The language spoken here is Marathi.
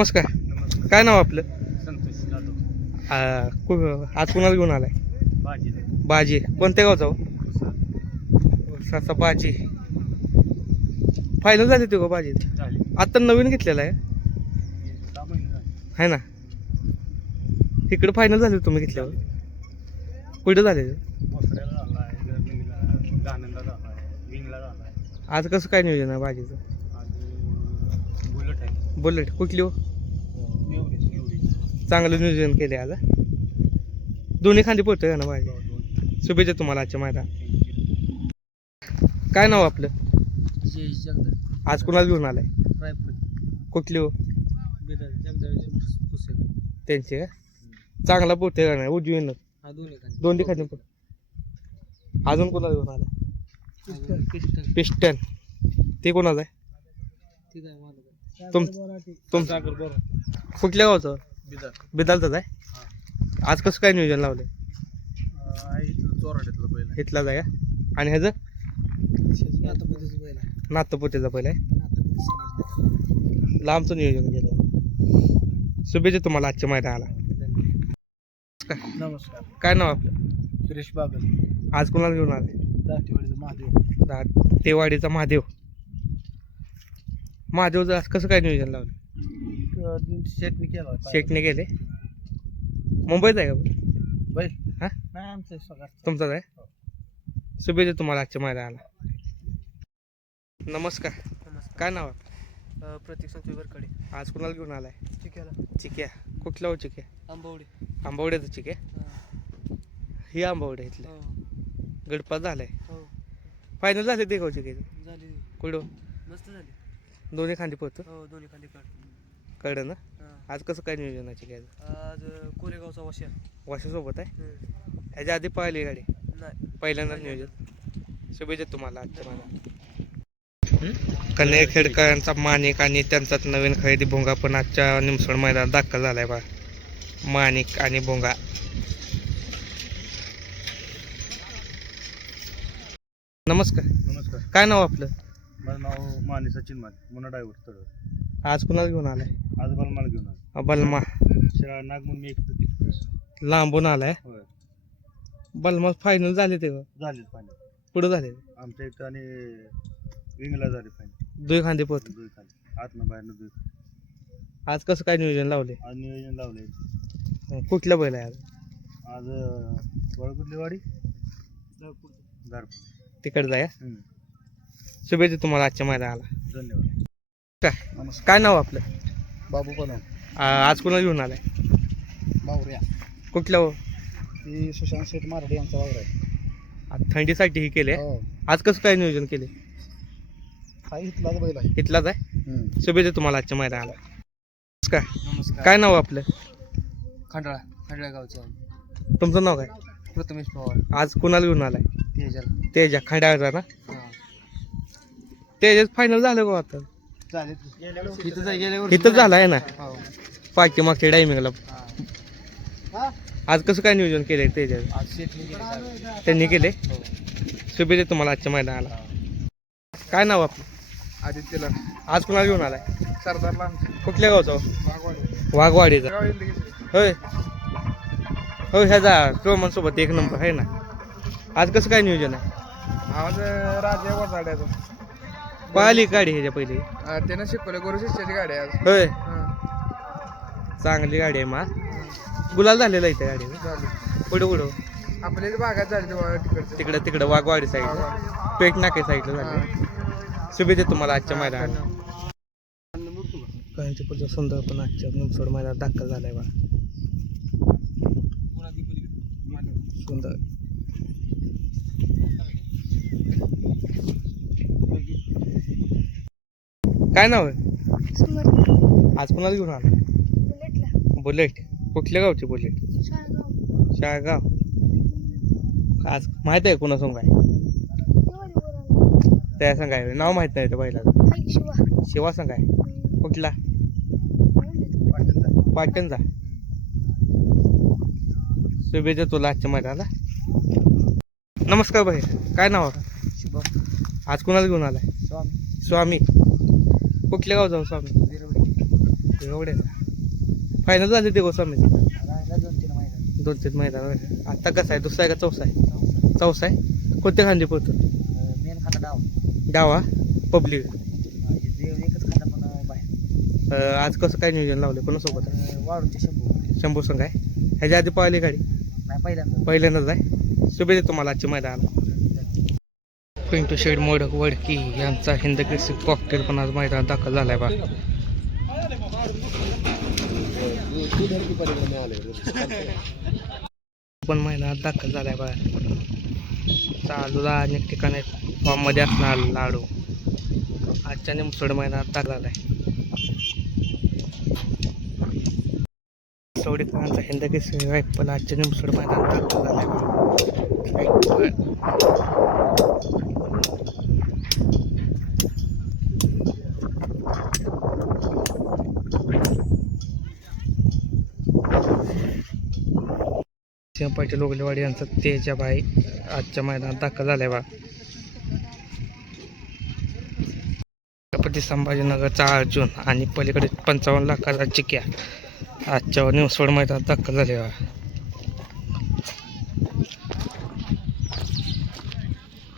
नमस्कार. काय नाव आपलं? संतोष जाधव. आ, कु- आज कुणाला घेऊन आलाय? भाजी बाजी. कोणत्या गावचा हो? साचा बाजी. फायनल झाली ते बाजी? झाली. आता नवीन घेतलेला आहे? सहा महिने झाले. है ना? इकडे फायनल झाली तुम्ही घेतल्यावर. कुठे झाले? ते? मोसऱ्याला झाला आहे गरमिंगला गाणंदा झाला आहे विंगला झाला आहे. आज कसं काय नियोजन आहे बाजीचं? बुलेट आहे. बुलेट. कुठली हो? चांगलं नियोजन केले आज. हा? दोन्ही खांदी का ना बाजी दोन शुभेच्छा तुम्हाला आजच्या मैदान काय नाव आपलं? आज कुणाला घेऊन आलाय? कुठली हो? त्यांची का? चांगला पोहते का नाही? उजवीनं. हा दोन्ही खाली पण अजून कोणाला घेऊन आला पिस्टन. पिस्टन. ते कोणाचं आहे? ठीक आहे मला तुम तुम सागर बरोबर कुठल्या गावचं? बिदालचाच आहे? आज कसं काय नियोजन लावलंय? आहे इथलं चोराड्यातलं पहिलं इथलाच आहे का? आणि ह्याचं? बुद्धीच पहिला आहे. बुद्धी लांबचं नियोजन केलं. शुभेच्छा तुम्हाला आजच्या मैदानाला. नमस्कार. काय नाव आपलं? सुरेश बागल. आज कोणाला घेऊन आलाय? दाटीवाडीचं महादेव. दा- तेवाडीचा महादेव. महादेवचं आज कसं काय नियोजन लावलं शेटनी केला शेटने गेले मुंबईत आहे का? बैल हा? नाही आमचं सगळं तुमचाच आहे? शुभेच्छा तुम्हाला आजच्या मैदानाला. नमस्कार. नमस्कार. काय नाव आहे? प्रतीक संतोष बरकडे आज कुणाला घेऊन आलाय? चिक्याला. चिक्या. कुठला हो चिक्या? आंबवडे. आंबवड्याचं चिक्या. ही. आंबवड्या इथलं. हो. गडपात झालाय. हो. फायनल झाले ते गावचे चिक्याचे? झाली. कुठं मस्त झाली. दोन्ही खांदी पोहतो हो दोन्ही काढ कळलं ना? आज कसं काय नियोजन आहे चिक्याचं आज कोरेगावचा वशा. वाशासोबत आहे? ह्याच्या आधी पाहिली गाडी? नाही. पहिल्यांदा नियोजन. शुभेच्छा तुम्हाला आजच्या मला कन्या खेडकरांचा माणिक आणि त्यांचाच नवीन खरेदी भोंगा पण आजच्या निमसोड मैदानात दाखल झालाय बा माणिक आणि भोंगा. नमस्कार. नमस्कार. काय नाव आपलं? माझं नाव माने सचिन माने मुना ड्रायव्हर तळ आज कुणाला घेऊन आलाय? आज मला घेऊन आलो. बलमा. शिराळ नाग म्हणून मी एक लांबून आलाय? होय. बलमा फायनल झाले ते झाले पाणी पुढे झाले? आमच्या इथं आणि विंगला झाले पाणी दुई खांदे पोहत दुई खाली आतनं बाहेरनं दुई आज कसं काय नियोजन लावले आज नियोजन लावले कुठल्या बैल आहे आज? आज वळकुटली वाडी दारपूर तिकडे जाया हम्म. शुभेच्छा तुम्हाला आजच्या मैदानाला. धन्यवाद. काय? काय नाव आपलं? बाबू पण आ, आज कुणाला घेऊन आलाय? बावऱ्या कुठल्या हो? ही सुशांत शेठ मारडे यांचा वावर आहे. आज थंडीसाठी ही केले हो. आज कसं काय नियोजन केले हा इथलाच बैल आहे. इथलाच आहे? शुभेच्छा तुम्हाला आजच्या मैदानाला. नमस्कार. नमस्कार. काय नाव आपलं? खंडाळा खंडाळा गावचे तुमचं नाव काय? प्रथमेश पवार. आज कुणाला घेऊन आलाय? तेजल. तेजा खंडाळचा ना? तेजाच फायनल झालं का आता. इथं जाय गेल्यावर इथं झालं आहे ना? हो. पाठी मागच्या टायमिंगला. आज कसं काय नियोजन केलंय आज चालेल. त्यांनी केले हो. शुभेच्छा तुम्हाला आजच्या मैदानाला. काय नाव आपलं? आदित्यला आज कुणाला घेऊन आलाय? सरदारला कुठल्या गावचा हो? वाघवाडी. वाघवाडीचा. होय. हो ह्याचा रोमन सोबत एक नंबर आहे ना? आज कसं काय नियोजन आहे? आवाज राजा वजाड्याचा. पाहिली गाडी ह्याच्या पहिले. त्यानं शिकवलं गुरु शिष्याची गाडी आहे आज. होय. हा. चांगली गाडी आहे मा. गुलाल झालेला आहे त्या गाडीवर झाली. पुढे पुढं. आपल्या भागात झाली तिकडचं. तिकडं तिकडं वाघवाडी साईडला पेट नाके साईडला झाले. शुभेच्छा तुम्हाला आजच्या मैदानात. काहींच्या पुढचा सुंदर पण आजच्या निमसोड मैदानात दाखल झालाय बा. सुंदर. काय नाव आहे? आज कुणाला घेऊन आला? बुलेटला. बुलेट. कुठल्या गावची बुलेट? शाळगाव. शाळगाव. आज माहीत आहे कोणा सांग काय. त्या सांग काय नाव माहीत नाही पहिला शिवा. शिवा सांग काय. कुठला. पाटणचा. शुभेच्छा तुला आजच्या मैदानाला. नमस्कार भाई काय नाव आज कुणाला घेऊन आलाय? स्वामी. स्वामी. कुठल्या गाव जाऊ स्वामी? एवढे. फायनल झाले ते गोस्वामीचं राहिला दोन तीन महिन्यात दोन तीन मैदान. आता कसं आहे? दुसरा आहे का चौसा आहे? चौसा आहे? कोणत्या खांदी पोहतो मेन खाना डाव. डावा पब्लिक. देव एकच खाना पण बाहेर आज कसं काय नियोजन लावलं कोणासोबत आहे? वाढूचे शंभू शंभू संघ आहे. ह्याच्या आधी पळाली गाडी? नाही पहिल्यांदा पहिल्यांदाच आहे? शुभेच्छा तुम्हाला आजच्या मैदानाला. पिंटू शेड मोडक वडकी यांचा हिंदकेसरी कॉकटेल पण आज मैदानात दाखल झालाय बा पण मैदानात दाखल झालाय बा चालूला अनेक ठिकाणी फॉर्ममध्ये असणार लाडू आजच्या निमसोड मैदानात दाखल झालाय सवडीकरांचा हिंद केसरी पण आजच्या निमसोड मैदानात दाखल झालाय बा सिंह पाटील ओगलेवाडी यांचा तेजा बाई आजच्या मैदानात दाखल झालाय बा. छत्रपती संभाजीनगरचा अर्जुन आणि पलीकडे पंचावन्न लाखाचा चिक्या आजच्या निवसोड मैदानात दाखल झाले बा.